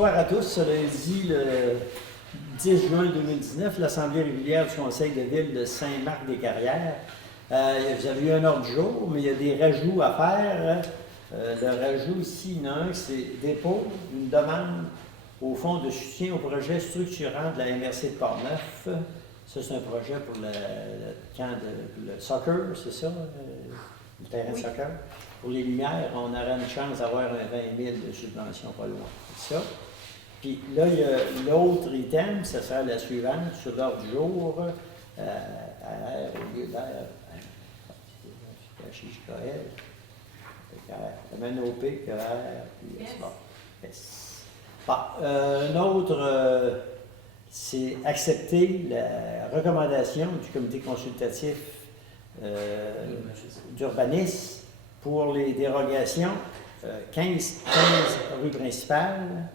Bonsoir à tous. Ce lundi, le 10 juin 2019, l'Assemblée régulière du Conseil de ville de Saint-Marc-des-Carrières. Vous avez eu un ordre du jour, mais il y a des rajouts à faire. Le rajout ici, il y en a un, c'est dépôt d'une demande au fonds de soutien au projet structurant de la MRC de Portneuf. Ça, c'est un projet pour le camp de le soccer, c'est ça? Le terrain de soccer. Pour les lumières, on aurait une chance d'avoir un 20 000 de subvention pas loin. C'est ça. Puis là, il y a l'autre item, ça sera la suivante, sur l'ordre du jour, au lieu d'air, MNOP, puis c'est bon. Yes. Bon, un autre, c'est accepter la recommandation du comité consultatif d'urbanisme pour les dérogations 15 rue principale,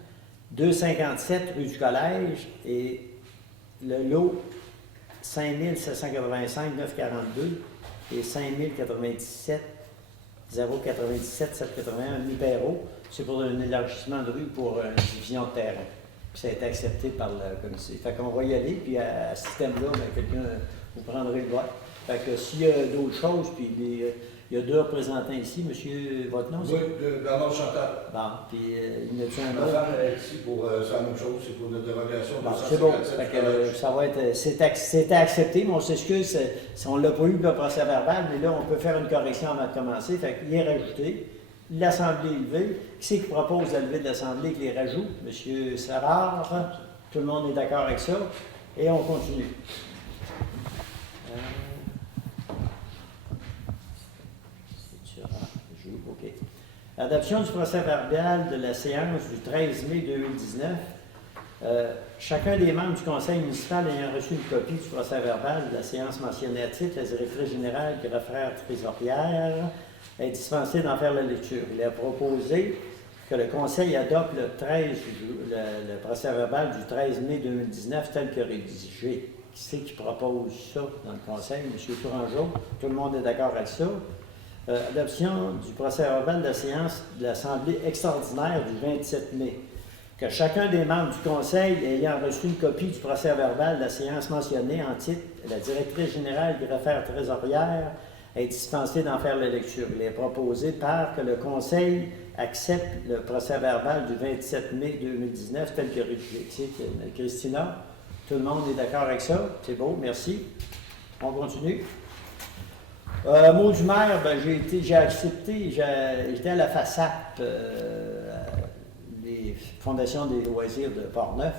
257 rue du Collège et le lot 5785 942 et 5097 097 781 Nipero. C'est pour un élargissement de rue pour une division de terrain. Puis ça a été accepté par le comité. Fait qu'on va y aller, puis à ce thème-là, quelqu'un, vous prendrez le vote. Fait que s'il y a d'autres choses, puis il y a deux représentants ici, monsieur, votre nom? Oui, Bernard Chantal. Bon, puis il y en a-tu un Ma autre? femme est ici pour faire la même chose, c'est pour une dérogation de Bon, c'est bon, fait que ça va être, c'était accepté, mais on s'excuse si on ne l'a pas eu le procès verbal, mais là, on peut faire une correction avant de commencer, fait qu'il est rajouté. L'Assemblée est levée. Qui c'est qui propose la levée de l'Assemblée avec les rajouts? Monsieur Sarard, tout le monde est d'accord avec ça, et on continue. OK. Adoption du procès verbal de la séance du 13 mai 2019. Chacun des membres du conseil municipal ayant reçu une copie du procès verbal de la séance mentionnée à titre, la directrice générale, greffière trésorière, est dispensée d'en faire la lecture. Il a proposé que le conseil adopte le procès verbal du 13 mai 2019 tel que rédigé. Qui c'est qui propose ça dans le conseil? M. Tourangeau. Tout le monde est d'accord avec ça. Adoption du procès verbal de la séance de l'Assemblée extraordinaire du 27 mai. Que chacun des membres du Conseil ayant reçu une copie du procès verbal de la séance mentionnée en titre, la directrice générale greffière trésorière est dispensée d'en faire la lecture. Il est proposé que le Conseil accepte le procès verbal du 27 mai 2019 tel que rédigé. Christina, tout le monde est d'accord avec ça? C'est beau, merci. On continue. Mot du maire, j'ai accepté, j'étais à la FASAP, les Fondations des loisirs de Portneuf.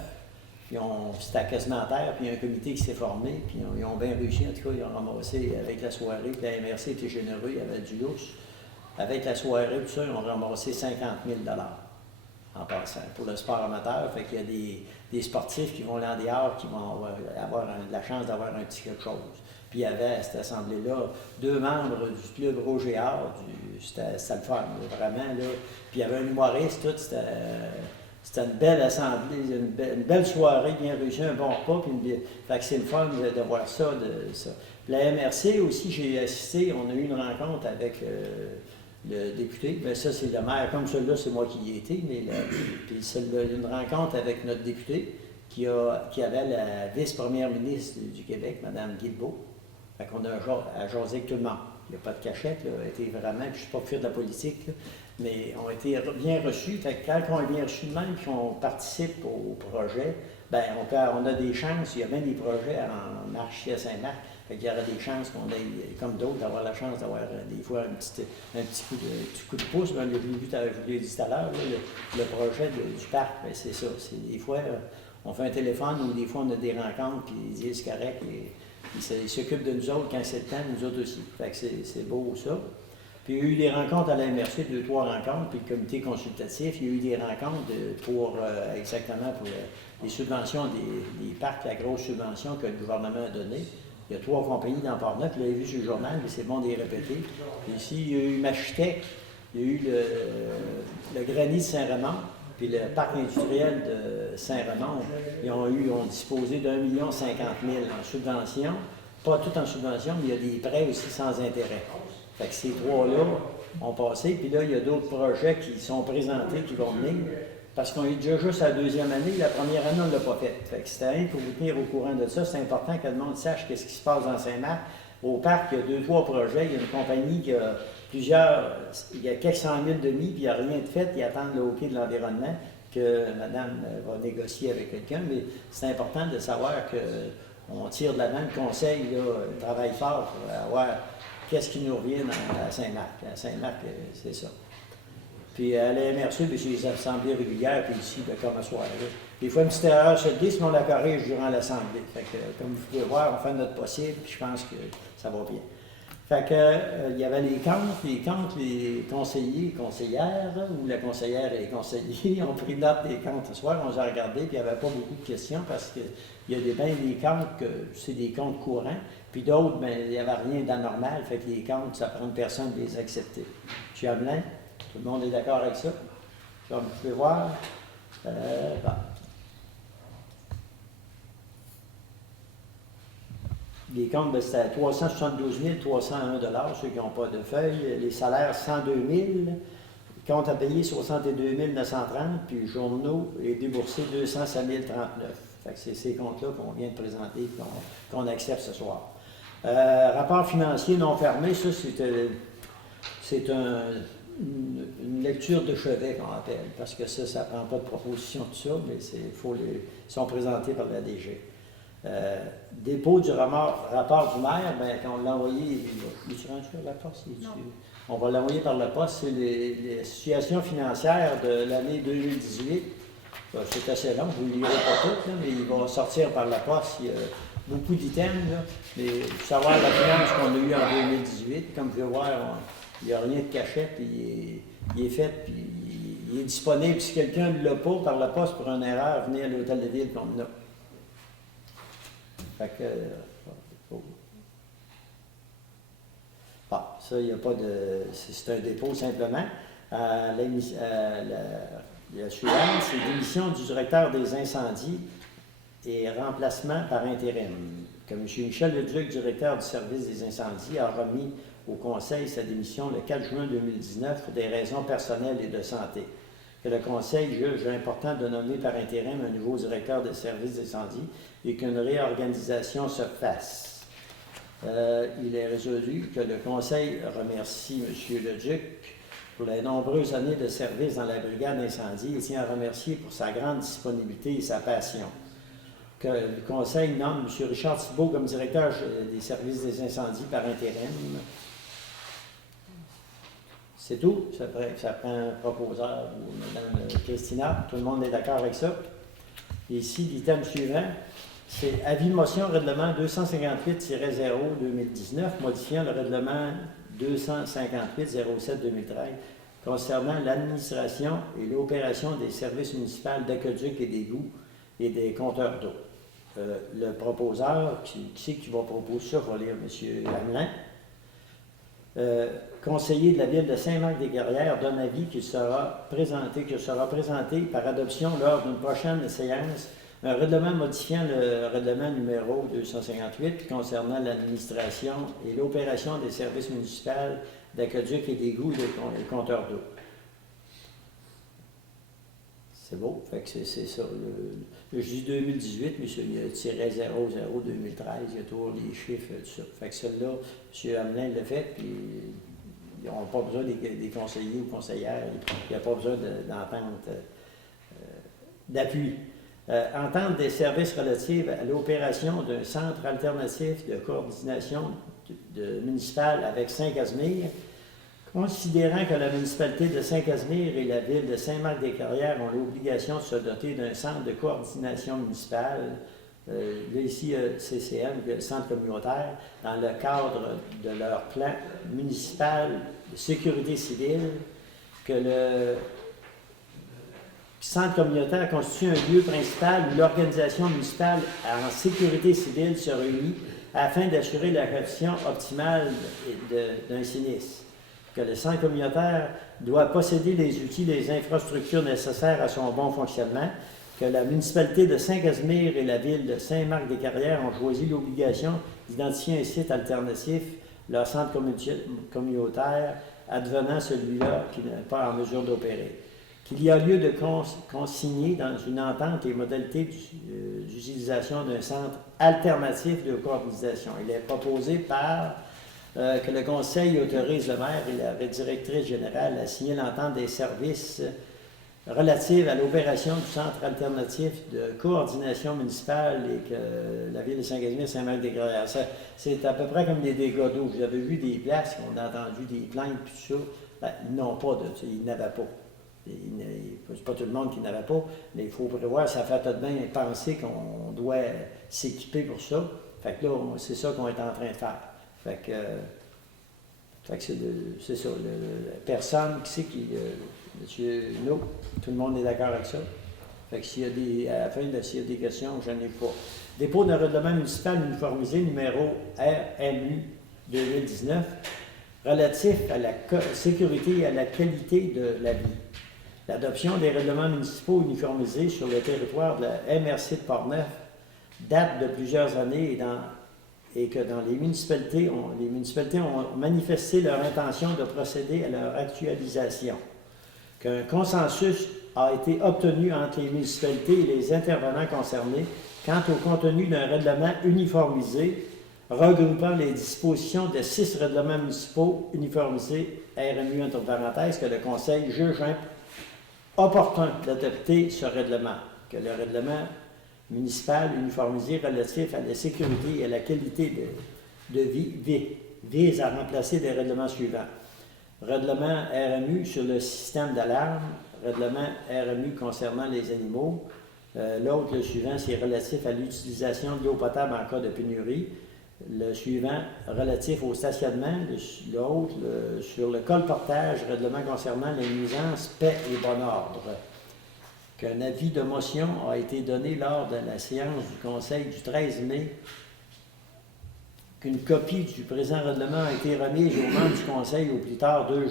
C'était quasiment à terre, puis il y a un comité qui s'est formé, puis ils ont bien réussi. En tout cas, ils ont ramassé avec la soirée, puis la MRC était généreux, il y avait du lousse. Avec la soirée, tout ça, ils ont ramassé 50 000 en passant pour le sport amateur. Fait qu'il y a des sportifs qui vont aller en dehors, qui vont avoir la chance d'avoir un petit quelque chose. Puis il y avait à cette assemblée-là 2 membres du club Roger Hart, c'était le fun, vraiment. Là. Puis il y avait un humoriste, tout, c'était une belle assemblée, une belle soirée, bien réussie, un bon repas. Fait que c'est le fun de voir ça. La MRC aussi, j'ai assisté, on a eu une rencontre avec le député. Bien, ça, c'est le maire, comme celui-là, c'est moi qui y ai été, mais puis c'est une rencontre avec notre député qui avait la vice-première ministre du Québec, Mme Guilbeault. Fait qu'on a jasé avec tout le monde. Il n'y a pas de cachette, là, a été vraiment, je ne suis pas fier de la politique, là, mais on a été bien reçus. Fait que quand on est bien reçus de même et qu'on participe au projet, bien, on a des chances, il y a même des projets en marche ici à Saint-Marc, fait qu'il y aura des chances qu'on ait, comme d'autres, d'avoir la chance d'avoir des fois un petit coup de pouce. Ben, je vous l'ai dit tout à l'heure, le projet du parc, ben, c'est ça. C'est des fois, on fait un téléphone ou des fois on a des rencontres, puis ils disent c'est correct. Ils s'occupent de nous autres quand c'est le temps, nous autres aussi. Fait que c'est beau ça. Puis il y a eu des rencontres à la MRC, 2-3 rencontres, puis le comité consultatif, il y a eu des rencontres exactement pour les subventions des parcs, la grosse subvention que le gouvernement a donnée. Il y a 3 compagnies dans Portneuf, vous l'avez vu sur le journal, mais c'est bon de les répéter. Puis ici, il y a eu Machitech, il y a eu le Granit de Saint-Raymond, puis le parc industriel de Saint-Raymond, ils ont disposé d'1 50 000 en subvention. Pas tout en subvention, mais il y a des prêts aussi sans intérêt. Fait que ces 3-là ont passé. Puis là, il y a d'autres projets qui sont présentés, qui vont venir. parce qu'on est déjà juste à la deuxième année, la première année, on ne l'a pas faite. Fait que c'était rien pour vous tenir au courant de ça. C'est important que le monde sache qu'est-ce qui se passe dans Saint-Marc. Au parc, il y a 2-3 projets. Il y a une compagnie qui a il y a quelques 100 000 de mis, puis il n'y a rien de fait. Ils attendent le hockey de l'environnement que madame va négocier avec quelqu'un. Mais c'est important de savoir qu'on tire de l'avant le conseil, là, travaille fort pour avoir qu'est-ce qui nous revient à Saint-Marc. À Saint-Marc, c'est ça. Puis à la MRC, puis c'est les assemblées régulières, puis ici, bien, comme ce soir-là. Des fois, une petite erreur se glisse, mais on la corrige durant l'assemblée. Fait que, comme vous pouvez voir, on fait notre possible, puis je pense que ça va bien. Fait que, il y avait les comptes, les conseillers et conseillères, ou la conseillère et les conseillers ont pris note des comptes ce soir, on les a regardés, puis il n'y avait pas beaucoup de questions, parce qu'il y a des comptes que c'est des comptes courants, puis d'autres, bien, il n'y avait rien d'anormal, fait que les comptes, ça prend une personne de les accepter. M. Hamelin? Tout le monde est d'accord avec ça? Comme vous pouvez voir. Bon. Les comptes, ben, c'était 372 301 ceux qui n'ont pas de feuilles. Les salaires, 102 000. Compte à payer, 62 930. Puis journaux et déboursés, 205 039. Fait que c'est ces comptes-là qu'on vient de présenter, qu'on accepte ce soir. Rapport financier non fermé, ça, c'est une lecture de chevet qu'on appelle, parce que ça ne prend pas de proposition de ça, mais ils sont présentés par la DG. Dépôt du rapport du maire, bien, quand on l'a envoyé, est-tu rendu par la poste? On va l'envoyer par la poste, c'est les situations financières de l'année 2018. C'est assez long, je ne vous lirai pas tout, là, mais il va sortir par la poste. Il y a beaucoup d'items, là, mais pour savoir la finance qu'on a eue en 2018, comme vous pouvez voir, il n'y a rien de cachet, puis il est fait, puis il est disponible. Si quelqu'un ne l'a pas par la poste pour une erreur, venez à l'hôtel de ville qu'on a. Fait que. Bon, ça, il n'y a pas de. C'est un dépôt simplement. La suivante, c'est démission du directeur des incendies et remplacement par intérim. Que M. Michel Leduc, directeur du service des incendies, a remis au Conseil sa démission le 4 juin 2019 pour des raisons personnelles et de santé. Que le Conseil juge important de nommer par intérim un nouveau directeur de service d'incendie et qu'une réorganisation se fasse. Il est résolu que le Conseil remercie M. Leduc pour les nombreuses années de service dans la brigade d'incendie et tient à remercier pour sa grande disponibilité et sa passion. Que le Conseil nomme M. Richard Thibault comme directeur des services des incendies par intérim. C'est tout. Ça prend un proposeur ou Mme Christina. Tout le monde est d'accord avec ça. Et ici, l'item suivant, c'est avis motion règlement 258-0-2019, modifiant le règlement 258-07-2013 concernant l'administration et l'opération des services municipaux d'aqueduc et d'égouts et des compteurs d'eau. Le proposeur, qui c'est qui va proposer ça, va lire M. Hamelin. Conseiller de la ville de Saint-Marc-des-Carrières donne avis que sera présenté par adoption lors d'une prochaine séance un règlement modifiant le règlement numéro 258 concernant l'administration et l'opération des services municipaux d'aqueduc et d'égouts et des compteurs d'eau. C'est beau, fait que c'est ça. Je dis 2018, mais il y a tiré 00 2013, il y a toujours les chiffres, tout ça. Fait que celle-là, M. Hamelin l'a fait, puis ils n'ont pas besoin des conseillers ou conseillères, il n'y a pas besoin d'entente d'appui. Entente des services relatifs à l'opération d'un centre alternatif de coordination municipale avec Saint-Casimir. Considérant que la municipalité de Saint-Casimir et la ville de Saint-Marc-des-Carrières ont l'obligation de se doter d'un centre de coordination municipale, là ici, CCM, le centre communautaire, dans le cadre de leur plan municipal de sécurité civile, que le centre communautaire constitue un lieu principal où l'organisation municipale en sécurité civile se réunit afin d'assurer la gestion optimale d'un sinistre. Que le centre communautaire doit posséder les outils et les infrastructures nécessaires à son bon fonctionnement, que la municipalité de Saint-Casimir et la ville de Saint-Marc-des-Carrières ont choisi l'obligation d'identifier un site alternatif, leur centre communautaire, advenant celui-là qui n'est pas en mesure d'opérer. qu'il y a lieu de consigner dans une entente les modalités d'utilisation d'un centre alternatif de coordination. Il est proposé que le Conseil autorise le maire et la directrice générale à signer l'entente des services relative à l'opération du centre alternatif de coordination municipale et que la ville de Saint-Casimir-Saint-Marc-des-Carrières. C'est à peu près comme des dégâts d'eau. Vous avez vu des places, on a entendu des plaintes, puis tout ça. Ben, ils n'ont pas de ça, ils n'avaient pas. C'est pas tout le monde qui n'avait pas, mais il faut prévoir, ça fait tout de bien penser qu'on doit s'équiper pour ça. Fait que là, c'est ça qu'on est en train de faire. Fait que c'est ça. Personne qui sait qui. Monsieur No, tout le monde est d'accord avec ça. Fait que à la fin, s'il y a des questions, je n'en ai pas. Dépôt d'un règlement municipal uniformisé numéro RMU 2019 relatif à la sécurité et à la qualité de la vie. L'adoption des règlements municipaux uniformisés sur le territoire de la MRC de Portneuf date de plusieurs années et que dans les municipalités ont manifesté leur intention de procéder à leur actualisation. Qu'un consensus a été obtenu entre les municipalités et les intervenants concernés quant au contenu d'un règlement uniformisé regroupant les dispositions de 6 règlements municipaux uniformisés RMU entre parenthèses que le Conseil juge opportun d'adopter ce règlement, que le règlement municipal uniformisé relatif à la sécurité et à la qualité de vie vise à remplacer les règlements suivants. Règlement RMU sur le système d'alarme, règlement RMU concernant les animaux. L'autre, le suivant, c'est relatif à l'utilisation de l'eau potable en cas de pénurie. Le suivant, relatif au stationnement. L'autre, sur le colportage, règlement concernant les nuisances, paix et bon ordre. Qu'un avis de motion a été donné lors de la séance du Conseil du 13 mai, qu'une copie du présent règlement a été remise aux membres du Conseil au plus tard 2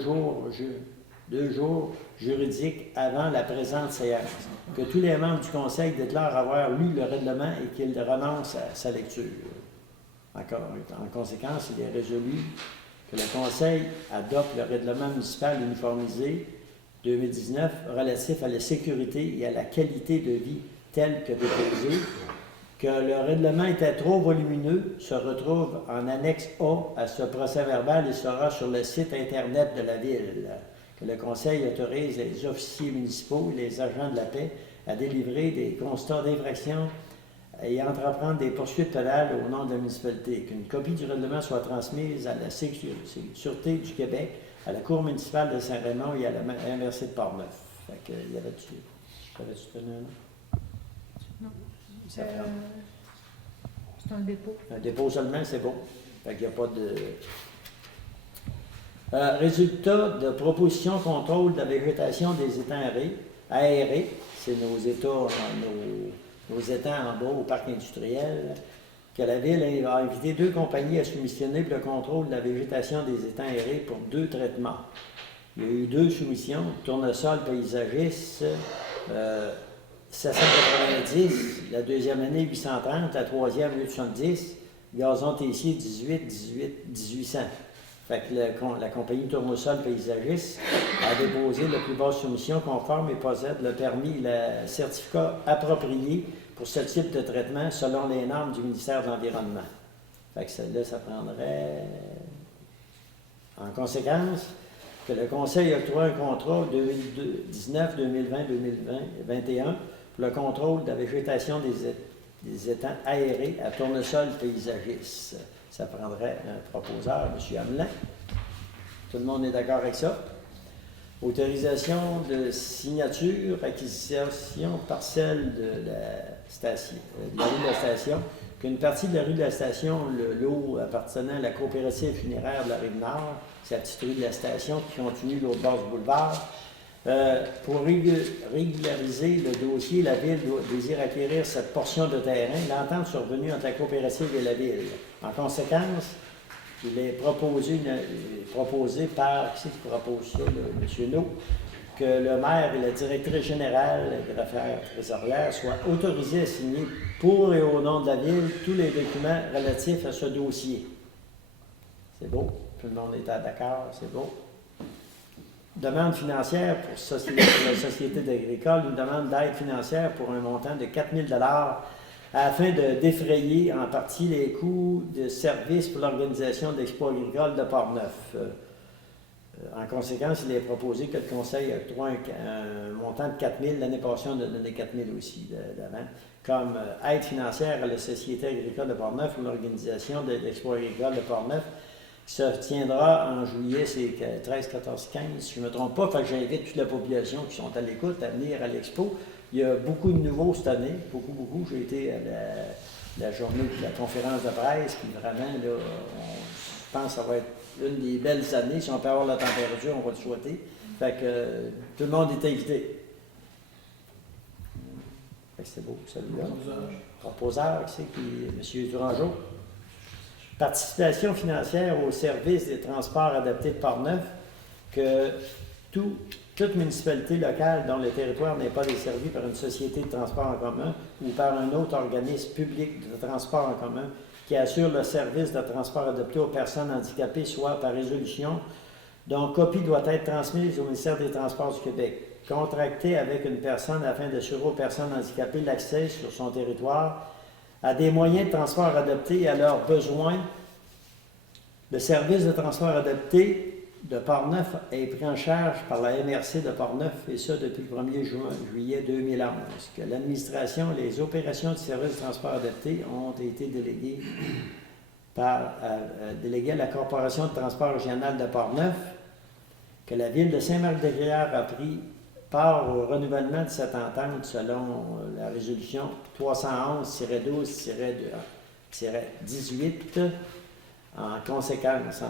jours juridiques avant la présente séance, que tous les membres du Conseil déclarent avoir lu le règlement et qu'ils renoncent à sa lecture. En conséquence, il est résolu que le Conseil adopte le règlement municipal uniformisé 2019 relatif à la sécurité et à la qualité de vie tel que déposé, que le règlement était trop volumineux, se retrouve en annexe A à ce procès-verbal et sera sur le site Internet de la Ville, que le Conseil autorise les officiers municipaux et les agents de la paix à délivrer des constats d'infraction et à entreprendre des poursuites pénales au nom de la municipalité, qu'une copie du règlement soit transmise à la Sûreté du Québec, à la Cour municipale de Saint-Raymond et à la MRC de Portneuf. Fait que, y avait-tu tenu un nom? Non. C'est un dépôt. Un dépôt seulement, c'est bon. Fait qu'il n'y a pas de... résultat de proposition contrôle de la végétation des étangs aérés. C'est nos étangs en bas au parc industriel. Que la Ville a invité 2 compagnies à soumissionner pour le contrôle de la végétation des étangs aérés pour 2 traitements. Il y a eu 2 soumissions, tournesol paysagiste, 790, la deuxième année 830, la troisième 870, gazon tessier 1800. Fait que la compagnie Tournesol Paysagiste a déposé la plus basse soumission conforme et possède le permis et le certificat approprié pour ce type de traitement selon les normes du ministère de l'Environnement. Fait que celle-là, ça prendrait... En conséquence, que le Conseil octroie un contrat 2019, 2020, 2021 pour le contrôle de la végétation des étangs aérés à Tournesol Paysagiste. Ça prendrait un proposeur, M. Hamelin. Tout le monde est d'accord avec ça. Autorisation de signature, acquisition partielle de la rue de la station, qu'une partie de la rue de la station, le lot appartenant à la coopérative funéraire de la Rive-Nord, c'est la petite rue de la station qui continue l'autre bord du boulevard. Pour régulariser le dossier, la Ville désire acquérir cette portion de terrain. L'entente survenue entre la coopérative et la Ville. En conséquence, il est proposé par, qui c'est qui propose ça, M. No, que le maire et la directrice générale des affaires trésorières soient autorisés à signer pour et au nom de la Ville tous les documents relatifs à ce dossier. C'est beau? Tout le monde est d'accord? C'est beau? demande financière pour la Société agricole, une demande d'aide financière pour un montant de 4 000 afin de défrayer en partie les coûts de services pour l'organisation de l'Expo agricole de Portneuf. En conséquence, il est proposé que le Conseil octroie un montant de 4 000. L'année passée, on a donné 4 000 aussi d'avant, comme aide financière à la Société agricole de Portneuf pour l'organisation de l'Expo agricole de Portneuf, qui se tiendra en juillet, c'est 13, 14, 15, si je ne me trompe pas. Fait que j'invite toute la population qui sont à l'écoute à venir à l'Expo. Il y a beaucoup de nouveaux cette année, beaucoup. J'ai été à la journée de la conférence de presse, puis vraiment, là, je pense que ça va être une des belles années. Si on peut avoir la température, on va le souhaiter. Fait que tout le monde est invité. Fait que c'est beau, celui-là. Proposeur, qui c'est qui? M. Durangeau. Participation financière au service des transports adaptés de Portneuf, que toute municipalité locale dont le territoire n'est pas desservi par une société de transport en commun ou par un autre organisme public de transport en commun qui assure le service de transport adapté aux personnes handicapées, soit par résolution, dont copie doit être transmise au ministère des Transports du Québec, contracté avec une personne afin d'assurer aux personnes handicapées l'accès sur son territoire à des moyens de transport adaptés et à leurs besoins. Le service de transport adapté de Portneuf est pris en charge par la MRC de Portneuf, et ça depuis le 1er juillet 2011. Que l'administration et les opérations du service de transport adapté ont été déléguées à la Corporation de transport régional de Portneuf, que la Ville de Saint-Marc-de-Grière a pris part au renouvellement de cette entente selon la résolution 311-12-18. En conséquence,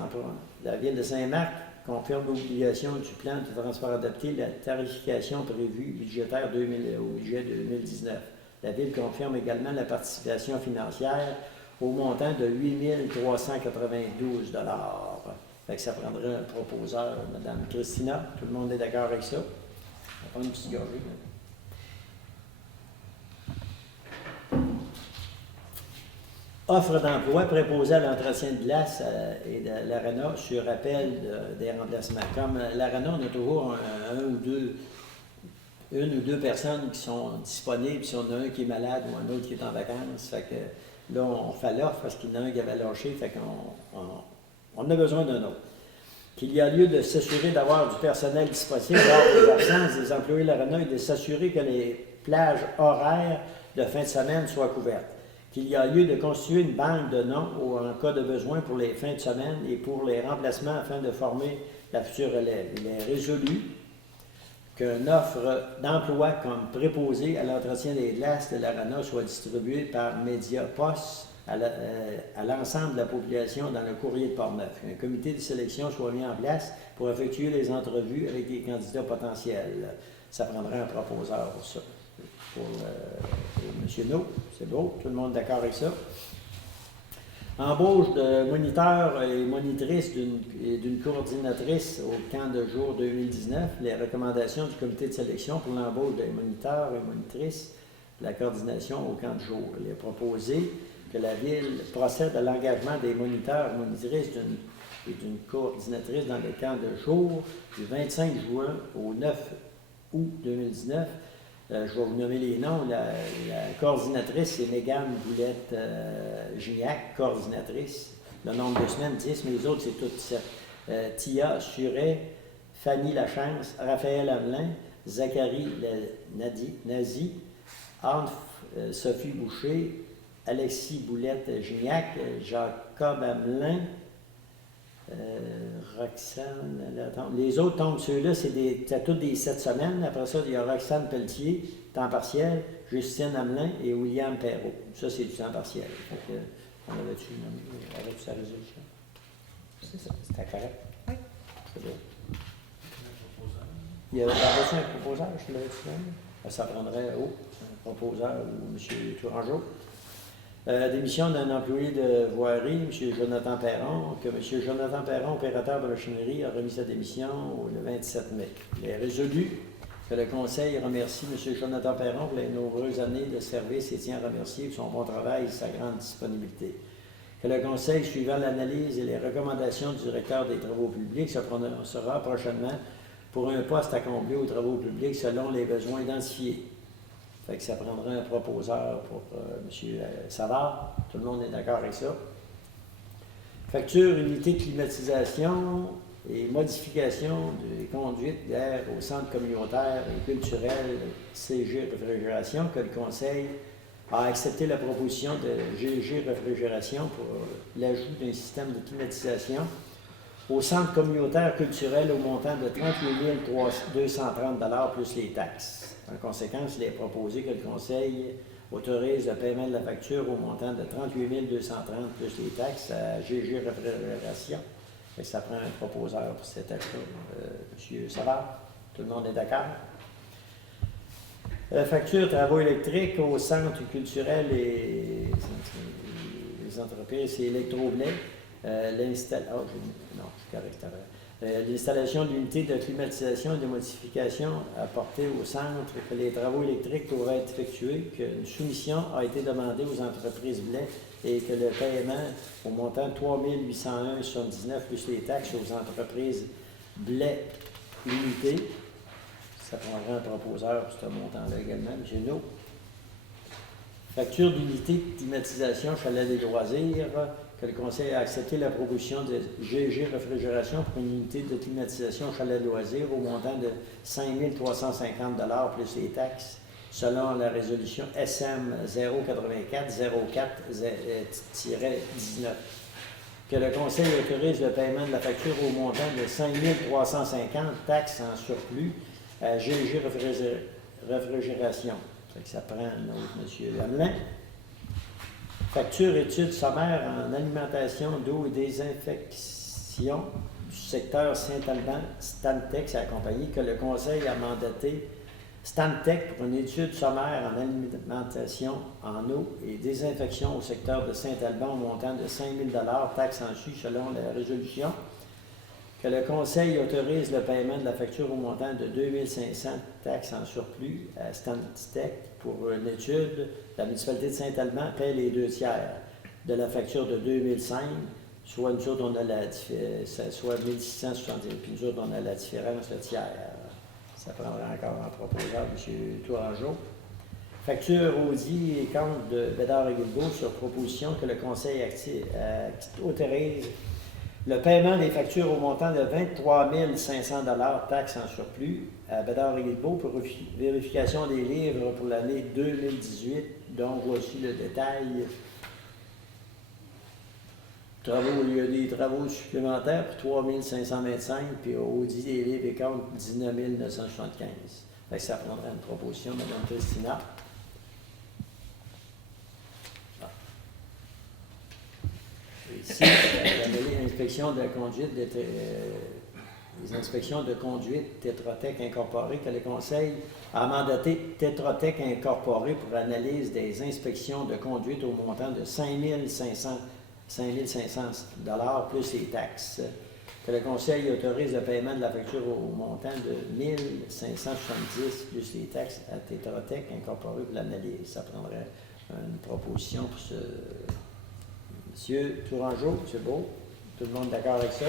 la Ville de Saint-Marc confirme l'obligation du plan de transport adapté, la tarification prévue budgétaire au budget 2019. La Ville confirme également la participation financière au montant de 8 392 $. Fait que ça prendrait un proposeur, Mme Christina. Tout le monde est d'accord avec ça? On va prendre une petite gorgée. Offre d'emploi préposée à l'entretien de glace et de l'ARENA sur appel des remplacements. Comme l'ARENA, on a toujours une ou deux personnes qui sont disponibles, si on a un qui est malade ou un autre qui est en vacances. Fait que là, on fait l'offre parce qu'il y en a un qui avait lâché, fait qu'on a besoin d'un autre. Qu'il y a lieu de s'assurer d'avoir du personnel disponible lors des absences des employés de l'ARENA et de s'assurer que les plages horaires de fin de semaine soient couvertes. Qu'il y a lieu de constituer une banque de noms en cas de besoin pour les fins de semaine et pour les remplacements afin de former la future relève. Il est résolu qu'une offre d'emploi comme préposé à l'entretien des glaces de l'ARENA soit distribuée par Mediapost à l'ensemble de la population dans le courrier de Portneuf. Un comité de sélection soit mis en place pour effectuer les entrevues avec des candidats potentiels. Ça prendrait un proposeur pour ça. Pour M. No, c'est beau, tout le monde est d'accord avec ça. Embauche de moniteurs et monitrices et d'une coordinatrice au camp de jour 2019. Les recommandations du comité de sélection pour l'embauche des moniteurs et monitrices, la coordination au camp de jour. Il est proposé que la Ville procède à l'engagement des moniteurs et monitrices et d'une coordinatrice dans le camp de jour du 25 juin au 9 août 2019. Je vais vous nommer les noms. La coordinatrice, c'est Mégane Boulette-Gignac, coordinatrice. Le nombre de semaines, 10, mais les autres, c'est toutes 7. Tia Suret, Fanny Lachance, Raphaël Hamelin, Zachary Nazi, Anne-Sophie Boucher, Alexis Boulette-Gignac, Jacob Hamelin, Roxane, les autres tombent, ceux-là, c'est toutes des 7 semaines. Après ça, il y a Roxane Pelletier, temps partiel, Justine Hamelin et William Perrault. Ça, c'est du temps partiel. Donc, on avait-tu sa résolution? C'est ça. C'était correct? Oui. C'est bien. Il y avait un proposeur, je l'avais dit. Ça prendrait un proposeur ou M. Tourangeau. Démission d'un employé de voirie, M. Jonathan Perron, que M. Jonathan Perron, opérateur de machinerie, a remis sa démission le 27 mai. Il est résolu que le Conseil remercie M. Jonathan Perron pour les nombreuses années de service et tient à remercier son bon travail et sa grande disponibilité. Que le Conseil, suivant l'analyse et les recommandations du directeur des travaux publics, se prononcera prochainement pour un poste à combler aux travaux publics selon les besoins identifiés. Fait que ça prendra un proposeur pour M. Savard. Tout le monde est d'accord avec ça. Facture unité de climatisation et modification des conduites d'air au centre communautaire et culturel CG Réfrigération que le Conseil a accepté la proposition de GG Réfrigération pour l'ajout d'un système de climatisation au centre communautaire culturel au montant de 38 230 $ plus les taxes. En conséquence, il est proposé que le Conseil autorise le paiement de la facture au montant de 38 230 plus les taxes à GG Réfrigération. Ça prend un proposeur pour cet acte-là. M. Savard, tout le monde est d'accord? Facture travaux électriques au centre culturel et les entreprises, c'est Électroblais. L'installation de l'unité de climatisation et de modification apportée au centre, que les travaux électriques pourraient être effectués, qu'une soumission a été demandée aux entreprises Blais et que le paiement au montant de 3 801,79 plus les taxes aux entreprises Blais limitées. Ça prendra un proposeur pour ce montant-là également, M. No. Facture d'unité de climatisation chalet des loisirs, que le Conseil a accepté la proposition de GG Réfrigération pour une unité de climatisation chalet de loisirs au montant de 5 350 $ plus les taxes, selon la résolution SM 084-04-19. Que le Conseil autorise le paiement de la facture au montant de 5 350 taxes en surplus à GG Réfrigération. Ça prend un autre M. Hamelin. Facture étude sommaire en alimentation d'eau et désinfection du secteur Saint-Alban, Stantec, c'est la compagnie, que le Conseil a mandaté Stantec pour une étude sommaire en alimentation en eau et désinfection au secteur de Saint-Alban au montant de 5 000 $, taxes en su selon la résolution. Que le Conseil autorise le paiement de la facture au montant de 2 500 taxes en surplus à Stantec pour une étude. La municipalité de Saint-Alban paie les 2 tiers de la facture de 2005, soit nous autres, on a soit 1670, puis nous autres, on a la différence, le tiers. Ça prendra encore un proposeur, M. Tourangeau. Facture Audi et compte de Bédard et Guilbeault sur proposition que le Conseil autorise le paiement des factures au montant de 23 500 $ taxes en surplus à Bédard et Guilbeault pour vérification des livres pour l'année 2018, dont voici le détail. Il y a des travaux supplémentaires pour 3 525, puis Audi des livres et comptes 19 975. Fait que ça prendrait une proposition de Mme Christina. Ici, les inspections de conduite, les inspections de conduite Tétratec Incorporée, que le Conseil a mandaté Tétratec Incorporée pour analyse des inspections de conduite au montant de 5 500 $ plus les taxes. Que le Conseil autorise le paiement de la facture au montant de 1 570 plus les taxes à Tétratec Incorporée pour l'analyse. Ça prendrait une proposition pour ce... Monsieur Tourangeau, c'est beau. Tout le monde est d'accord avec ça.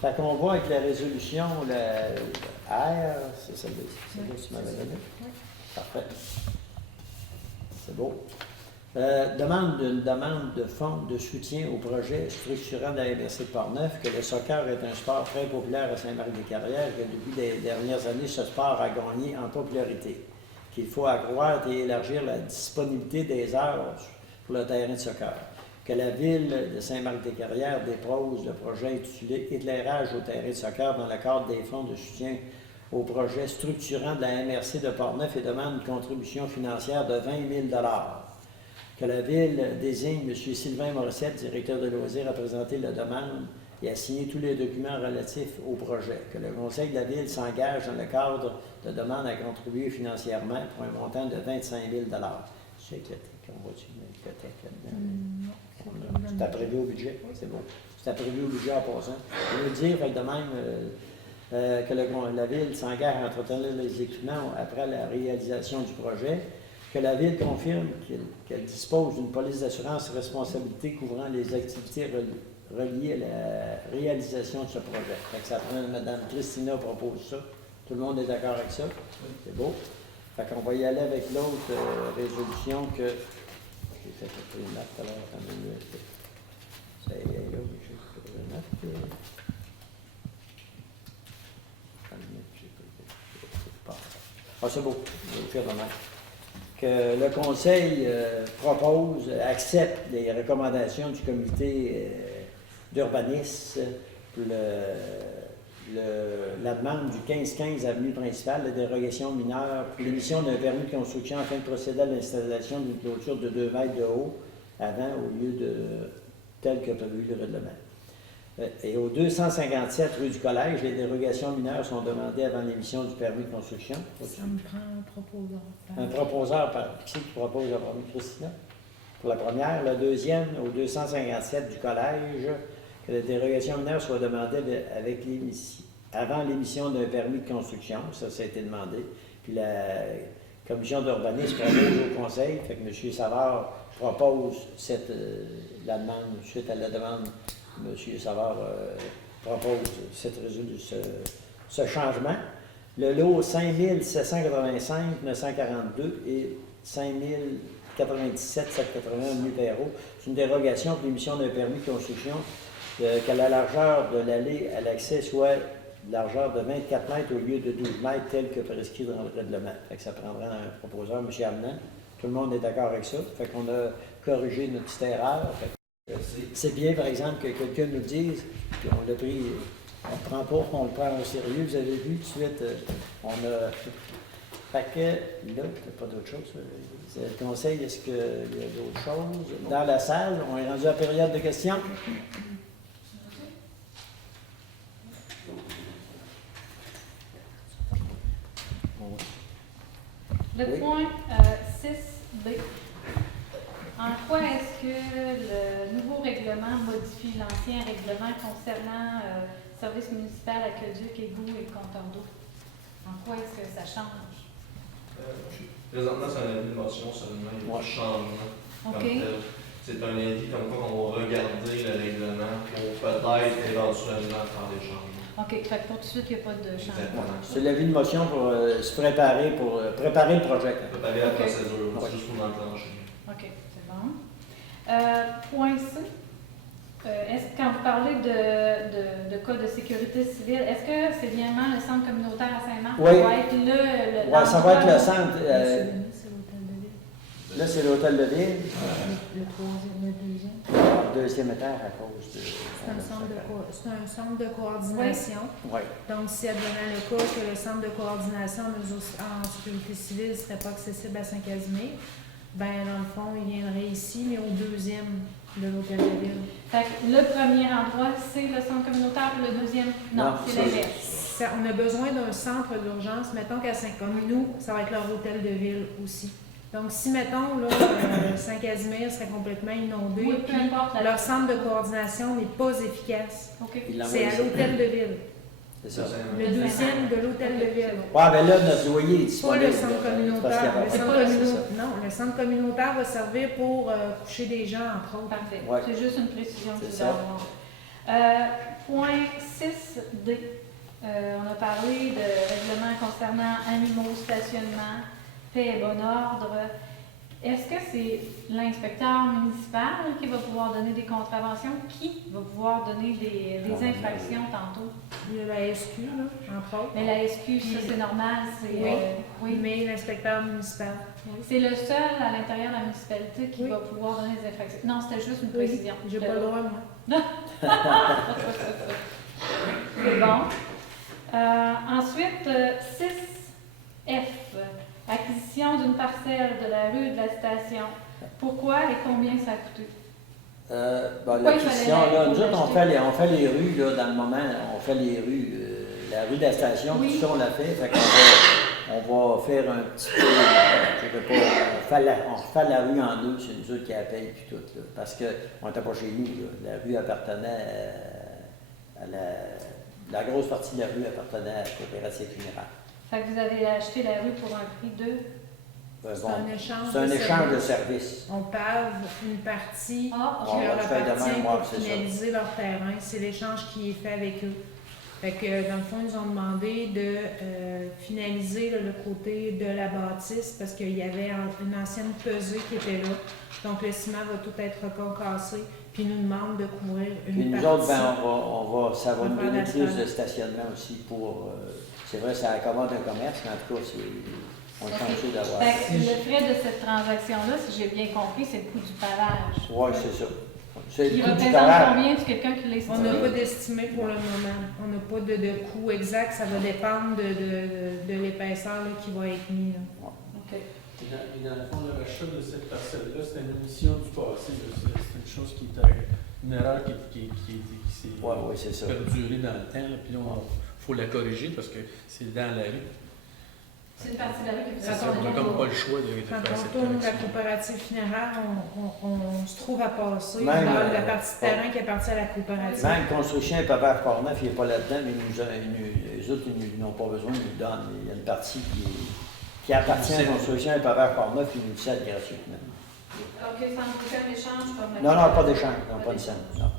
Fait qu'on voit avec la résolution, le R, c'est celle-là que tu m'avais donnée. Oui. Parfait. C'est beau. Demande de fonds de soutien au projet structurant de la MRC de Portneuf, que le soccer est un sport très populaire à Saint-Marc-des-Carrières, que depuis les dernières années, ce sport a gagné en popularité, qu'il faut accroître et élargir la disponibilité des heures pour le terrain de soccer. Que la Ville de Saint-Marc-des-Carrières dépose le projet intitulé « Éclairage au terrain de soccer » dans le cadre des fonds de soutien au projet structurant de la MRC de Portneuf et demande une contribution financière de 20 000 $. Que la Ville désigne M. Sylvain Morissette, directeur de loisirs, à présenter la demande et à signer tous les documents relatifs au projet. Que le Conseil de la Ville s'engage dans le cadre de demande à contribuer financièrement pour un montant de 25 000 $. Je sais que on va-tu mettre le bibliothèque là-dedans? C'est prévu au budget? Oui, c'est bon. C'est prévu au budget en passant. Je veux dire, de même, que la Ville s'engage à entretenir les équipements après la réalisation du projet, que la Ville confirme qu'elle dispose d'une police d'assurance responsabilité couvrant les activités relié à la réalisation de ce projet. Fait que ça prend, Mme Christina propose ça. Tout le monde est d'accord avec ça? C'est beau. Fait qu'on va y aller avec l'autre résolution que... J'ai fait une note tout à l'heure, attends une minute. C'est là, j'ai fait une note. Ah, c'est beau, je vais le faire demain. Que le Conseil propose, accepte les recommandations du comité d'urbanisme pour la demande du 1515 avenue principale, la dérogation mineure pour l'émission d'un permis de construction afin de procéder à l'installation d'une clôture de 2 mètres de haut avant au lieu de tel que prévu le règlement. Et au 257 rue du Collège, les dérogations mineures sont demandées avant l'émission du permis de construction. Ça me prend un proposeur. Un proposeur, qui c'est qui propose la première, Christina? Pour la première. La deuxième, au 257 du Collège, que la dérogation mineure soit demandée avec avant l'émission d'un permis de construction. Ça a été demandé. Puis la commission d'urbanisme propose au conseil. Fait que M. Savard propose la demande, suite à la demande. M. Savard propose ce changement. Le lot 5785 942 et 5097 781 Avenue Perrault, c'est une dérogation pour l'émission d'un permis de construction que la largeur de l'allée à l'accès soit largeur de 24 mètres au lieu de 12 mètres, tel que prescrit dans le règlement. Fait que ça prendrait un proposeur, M. Amenant. Tout le monde est d'accord avec ça. Fait qu'on a corrigé notre petite erreur. C'est bien, par exemple, que quelqu'un nous dise, puis on l'a pris, on ne prend pas, on le prend au sérieux. Vous avez vu tout de suite, on a. Fait que là, pas d'autre chose. Le conseil, est-ce qu'il y a d'autres choses? Dans la salle, on est rendu à la période de questions. Le Oui. point 6B. En quoi est-ce que le nouveau règlement modifie l'ancien règlement concernant service municipal, aqueduc, égout et compteur d'eau? En quoi est-ce que ça change? Présentement, c'est un avis de motion seulement, il n'y a pas de changement OK. comme tel. C'est un avis comme quoi on va regarder le règlement pour peut-être éventuellement faire des changements. OK. Fait que pour tout de suite, il n'y a pas de changement. Exactement. C'est l'avis de motion pour se préparer, pour préparer le projet. Préparer la OK. procédure, Ouais. c'est juste pour l'enclencher. OK, c'est bon. Point C. Est-ce que quand vous parlez de cas de sécurité civile, est-ce que c'est vraiment le centre communautaire à Saint-Marc? Oui. Ça va être le Ouais, ça va être le l'endroit centre. C'est l'hôtel de ville. Là, c'est l'hôtel de ville. Le troisième, le deuxième. Deuxième étage à cause de. C'est un centre de coordination. Oui. Donc, si advenant le cas que le centre de coordination en sécurité civile ne serait pas accessible à Saint-Casimir, ben dans le fond, il viendrait ici, mais au deuxième de l'hôtel de ville. Fait que le premier endroit, c'est le centre communautaire, puis le deuxième, non, Non, c'est c'est- l'inverse. On a besoin d'un centre d'urgence. Mettons qu'à Saint-Communaux, ça va être leur hôtel de ville aussi. Donc, si, mettons, là, Saint-Casimir serait complètement inondé, Oui, peu puis importe la leur centre de coordination n'est pas efficace, OK. Il l'envoie c'est à ici. l'hôtel de ville. C'est ça. Le deuxième de l'hôtel de ville. Ouais, ben là, notre loyer est Pas disponible. le centre communautaire. Le centre pas le- non, le centre communautaire va servir pour coucher des gens, entre autres. Parfait. Ouais. C'est juste une précision que C'est je voulais ça. avoir. Point 6D. On a parlé de règlement concernant animaux, stationnement, paix et bon ordre. Est-ce que c'est l'inspecteur municipal qui va pouvoir donner des contraventions? Qui va pouvoir donner des infractions tantôt? Il y a la SQ, là, entre autres. Mais la SQ, ça c'est normal, c'est Oui. oui. Mais l'inspecteur municipal. C'est le seul à l'intérieur de la municipalité qui Oui. va pouvoir donner des infractions. Non, c'était juste une Oui, précision. j'ai pas le droit, moi. C'est bon. Ensuite, 6F. Acquisition d'une parcelle de la rue de la station. Pourquoi et combien ça a coûté? Ben, Pourquoi la il fallait question, la- là, nous autres, l'acheter? on fait les rues, là, dans le moment, on fait les rues, la rue de la station, Oui. tout ça, on l'a fait qu'on va faire un petit peu, je sais pas, on refait la rue en deux, c'est nous autres qui la payent, puis tout, là, parce qu'on n'était pas chez nous, là. La rue appartenait à la grosse partie de la rue appartenait à la coopérative funéraire. Fait que vous avez acheté la rue pour un prix de C'est bon, un échange c'est un de échange de services. services. On pave une partie Ah, qui ok. leur je fais de appartient même, moi, pour c'est ça. finaliser leur terrain. C'est l'échange qui est fait avec eux. Fait que, dans le fond, ils ont demandé de finaliser là, le côté de la bâtisse parce qu'il y avait une ancienne pesée qui était là. Donc, le ciment va tout être concassé. Puis, ils nous demandent de couvrir une Puis nous partie. autres, ben, ça va On nous va faire donner plus l'asphalte. de stationnement aussi pour. C'est vrai, ça accommode un commerce, mais en tout cas, on est chanceux d'avoir. Fait que le frais de cette transaction-là, si j'ai bien compris, c'est le coût du pavage. Oui, c'est ça. C'est Qui le coût du représente pavage. combien de quelqu'un qui l'a On n'a estimé? pas d'estimé pour le moment. On n'a pas de coût exact. Ça va dépendre de l'épaisseur là, qui va être mis. Là. OK. Et dans le fond, le rachat de cette parcelle-là, c'est une omission du passé. là. C'est une chose qui est une erreur qui s'est Oui, c'est ça. perdurée dans le temps. Là. Puis là, il faut la corriger parce que c'est dans la rue. C'est une partie de la rue qui C'est vous ça, on n'a comme pas le choix de Quand faire on cette tourne la correction. coopérative funéraire, on se trouve à passer Même, dans la partie de terrain qui appartient à la coopérative. Même construction un pavage Port-Neuf, il n'est pas là-dedans, mais les autres, ils n'ont pas besoin, ils nous donnent. Il y a une partie qui appartient à la construction un pavage Port-Neuf, ils nous le cèdent gratuitement. OK, sans aucun échange comme le Non, non, pas d'échange, non, pas de scène. Non.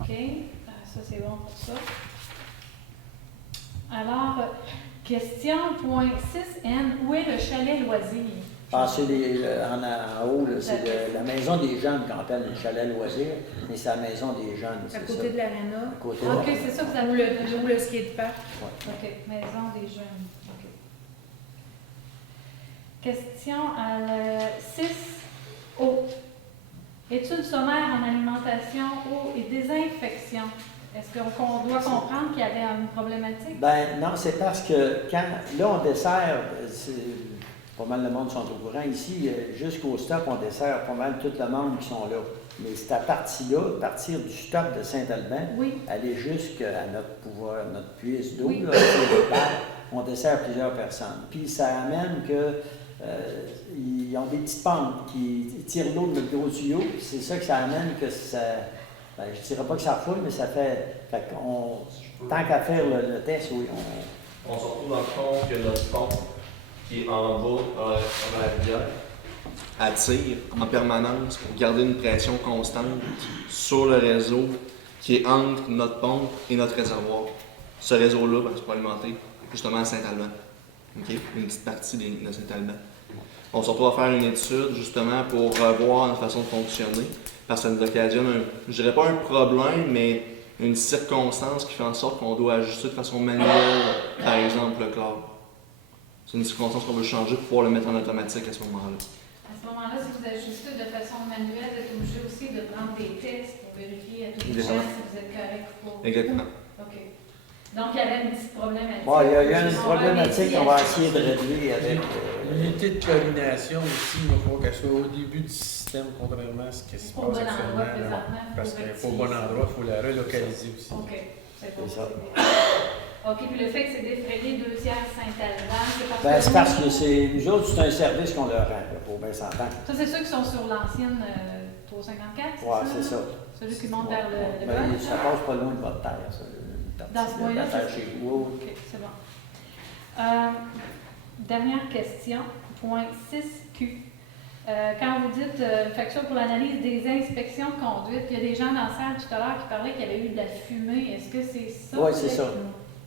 OK, ça c'est bon pour ça. Alors, question point 6N, où est le chalet loisir? Ah, c'est en haut, là, c'est la maison des jeunes qu'on appelle le chalet loisir, mais c'est la maison des jeunes, À c'est ça. côté de l'aréna, À côté OK, de c'est ça que vous où avez le, où le skatepark. OK, maison des jeunes. OK. Question à 6O. Étude sommaire en alimentation, eau et désinfection. Est-ce qu'on doit comprendre qu'il y avait une problématique? Ben non, c'est parce que quand, là, on dessert, pas mal de monde sont au courant ici, jusqu'au stop, on dessert pas mal tout le monde qui sont là. Mais cette partie-là, partir du stop de Saint-Alban, Oui, aller jusqu'à notre puisse d'eau, Oui. là, c'est le parc, on dessert plusieurs personnes. Puis ça amène que ils ont des petites pentes qui tirent l'eau de notre gros tuyau. Puis c'est ça que ça amène que ça. Ben, je ne dirais pas que ça refoule, mais ça fait. Tant qu'à faire le test, oui, On se retrouve dans le fond que notre pompe qui est en bas dans la rivière attire en permanence pour garder une pression constante sur le réseau qui est entre notre pompe et notre réservoir. Ce réseau-là, ben, c'est pour alimenter justement à Saint-Alban. OK? Une petite partie de Saint-Alban. On se retrouve à faire une étude justement pour revoir notre façon de fonctionner parce que ça nous occasionne, je dirais pas un problème, mais une circonstance qui fait en sorte qu'on doit ajuster de façon manuelle, par exemple, le chlore. C'est une circonstance qu'on veut changer pour pouvoir le mettre en automatique à ce moment-là. À ce moment-là, si vous ajustez de façon manuelle, vous êtes obligé aussi de prendre des tests pour vérifier à tout le temps Exactement. si vous êtes correct ou pas. Exactement. OK. Donc, il y avait une petite problématique. bon, il y a une On problématique remédie qu'on va à- essayer de réduire avec. L'unité de coordination aussi, il va falloir qu'elle soit au début du système, contrairement à ce qui se Au bon passe endroit actuellement. là. présentement. Parce qu'il faut au bon endroit, il faut la relocaliser aussi. OK. C'est bon. C'est ça. OK, puis le fait que c'est défrayé 2 tiers Saint-Alban, c'est parce Ben, que... c'est parce que nous autres, c'est un service qu'on leur rend, là, pour bien s'entendre. Ça, c'est ceux qui sont sur l'ancienne tour 54, Ouais, c'est ça. Celui qui monte vers le Ben, golf, ça passe pas loin de votre terre, ça. Dans ce coin-là, La terre c'est- chez vous. OK, c'est bon. Dernière question, point 6Q. Quand vous dites facture pour l'analyse des inspections de conduite, il y a des gens dans la salle tout à l'heure qui parlaient qu'il y avait eu de la fumée. Est-ce que c'est ça? Oui, c'est ça.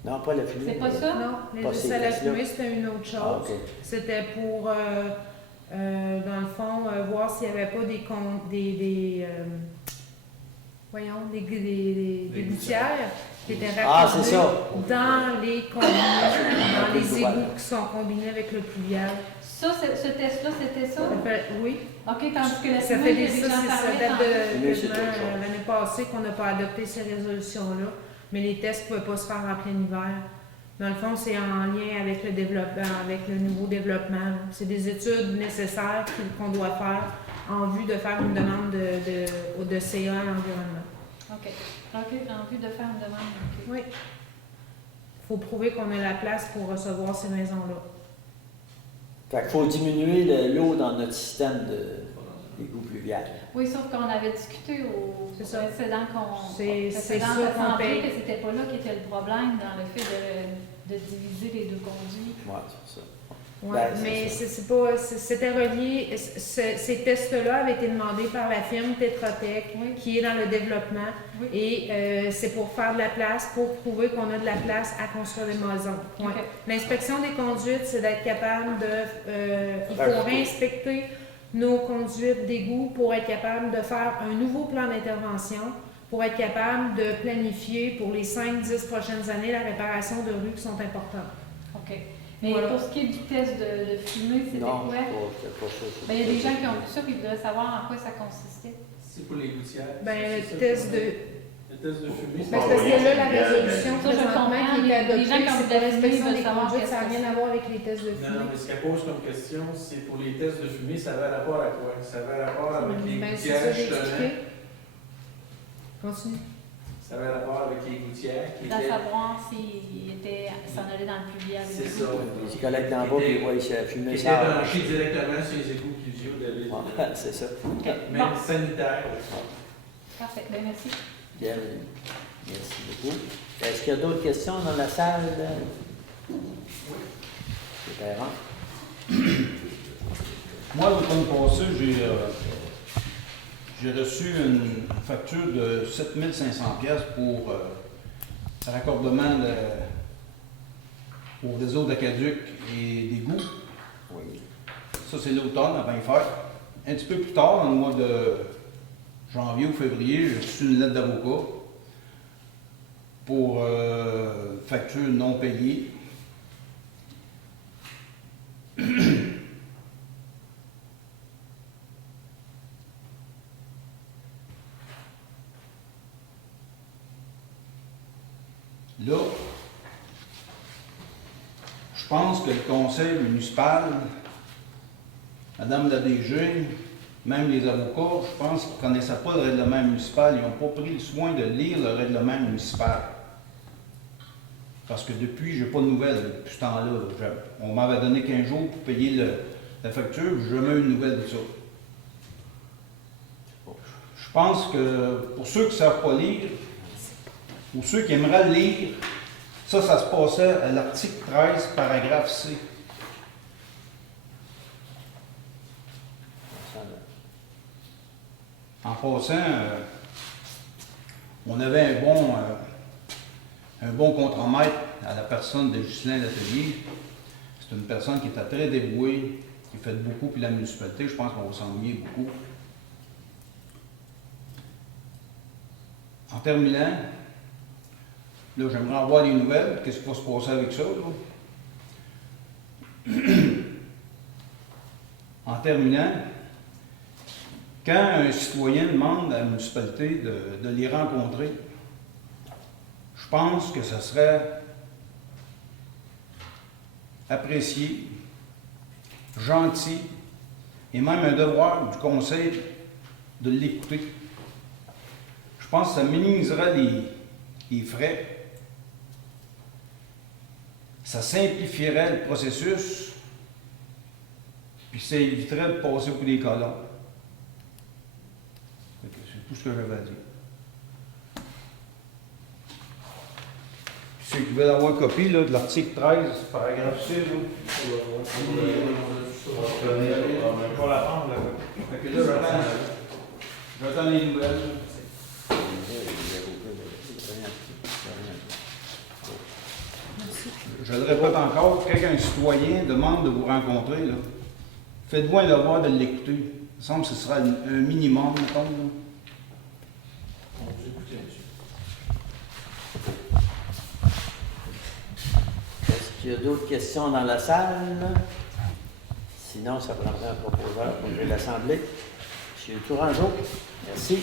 Non, pas la fumée. C'est pas ça? non, les Pas ces essais à la tests-là. fumée, c'était une autre chose. Ah, OK. C'était pour, dans le fond, voir s'il n'y avait pas des gouttières qui étaient Ah, raccordées c'est ça. dans les égouts qui sont combinés avec le pluvial. Ça, ce test-là, c'était ça? Oui, OK, tandis que la ça fumée, fait il y a des gens ça parlaient date tantôt. de Mais c'est quasiment, autre chose. l'année passée qu'on n'a pas adopté ces résolutions-là, mais les tests ne pouvaient pas se faire en plein hiver. Dans le fond, c'est en lien avec le développement, avec le nouveau développement. là. C'est des études nécessaires qu'on doit faire en vue de faire une demande de CA à l'environnement. OK. OK, en vue de faire une demande. OK. Oui. Il faut prouver qu'on a la place pour recevoir ces maisons-là. Fait qu'il faut diminuer l'eau dans notre système d'égout pluvial. Oui, sauf qu'on avait discuté au C'est ça. précédent C'est ça qu'on assemblée paye. que c'était pas là qui était le problème dans le fait de diviser les deux conduits. Oui, c'est ça. Ouais, Ben, c'est mais ça. c'est pas, c'était relié, ces tests-là avaient été demandés par la firme Tetra Tech, Oui. qui est dans le développement, Oui. et c'est pour faire de la place, pour prouver qu'on a de la place à construire des maisons. Ouais. Ok. L'inspection des conduites, c'est d'être capable il faut Rajouter. réinspecter nos conduites d'égout pour être capable de faire un nouveau plan d'intervention, pour être capable de planifier pour les 5-10 prochaines années la réparation de rues qui sont importantes. OK. Mais Voilà. pour ce qui est du test de fumée, c'était Non, quoi? c'est pas ça. Ben, il y a des gens qui ont vu ça et qui voudraient savoir en quoi ça consistait. C'est pour les gouttières. Ben, c'est le ça, test le de. test de fumée, Ben, c'est parce que là, la résolution Ça, je présentement comprends, qui est mais adoptée, les gens qui ont c'est de la pour l'inspection fumée des veulent savoir conduites, ça n'a qu'est-ce que rien à voir avec les tests de Non, non, fumée. mais ce qu'elle pose comme question, c'est pour les tests de fumée, ça avait rapport à quoi? Ça avait rapport avec les Ben, c'est gouttières, ça, j'ai justement. expliqué. Continue. Ça avait rapport avec les gouttières qui D'en étaient... savoir s'en allait dans le public avec C'est vous. ça. Ils collectent dans le bas, puis ils voient si la Qui fumée étaient sort. branchés directement sur les égouts pluviaux de l'île. Ouais, c'est ça. OK. Même Bon, sanitaire. parfait. Ben, merci. Bienvenue. Merci beaucoup. Est-ce qu'il y a d'autres questions dans la salle? C'est Perrin. Moi, l'automne passé, j'ai reçu une facture de 7500 pièces pour raccordement au réseau d'Aqueduc et d'égouts. Oui. Ça, c'est l'automne, avant de faire. Un petit peu plus tard, dans le mois de janvier ou février, j'ai reçu une lettre d'avocat pour facture non payée. Là, je pense que le conseil municipal, Madame la DG, même les avocats, je pense qu'ils ne connaissaient pas le règlement municipal. Ils n'ont pas pris le soin de lire le règlement municipal. Parce que depuis, je n'ai pas de nouvelles depuis ce temps-là. On m'avait donné 15 jours pour payer la facture, je n'ai jamais eu de nouvelles de ça. Je pense que pour ceux qui ne savent pas lire, ou ceux qui aimeraient le lire, ça se passait à l'article 13, paragraphe C. En passant, on avait un bon contremaître à la personne de Ghislain Latelier. C'est une personne qui était très dévouée, qui fait beaucoup pour la municipalité. Je pense qu'on va s'ennuyer beaucoup. En terminant, là, j'aimerais avoir des nouvelles. Qu'est-ce qui va se passer avec ça, là? En terminant, quand un citoyen demande à la municipalité de les rencontrer, je pense que ce serait apprécié, gentil, et même un devoir du conseil de l'écouter. Je pense que ça minimiserait les frais, ça simplifierait le processus, puis ça éviterait de passer pour des colons. C'est tout ce que j'avais à dire. Puis ceux qui veulent avoir une copie là, de l'article 13, paragraphe 6, Pour la prendre, là. fait que là, j'attends les nouvelles. Je le répète encore, quand un citoyen demande de vous rencontrer, là, faites-vous un devoir de l'écouter. Il me semble que ce sera un minimum, mettons. Là. On vous écoutez, monsieur. Est-ce qu'il y a d'autres questions dans la salle? Sinon, ça prendrait un proposeur pour ouvrir l'Assemblée. Monsieur Tourangeau, merci.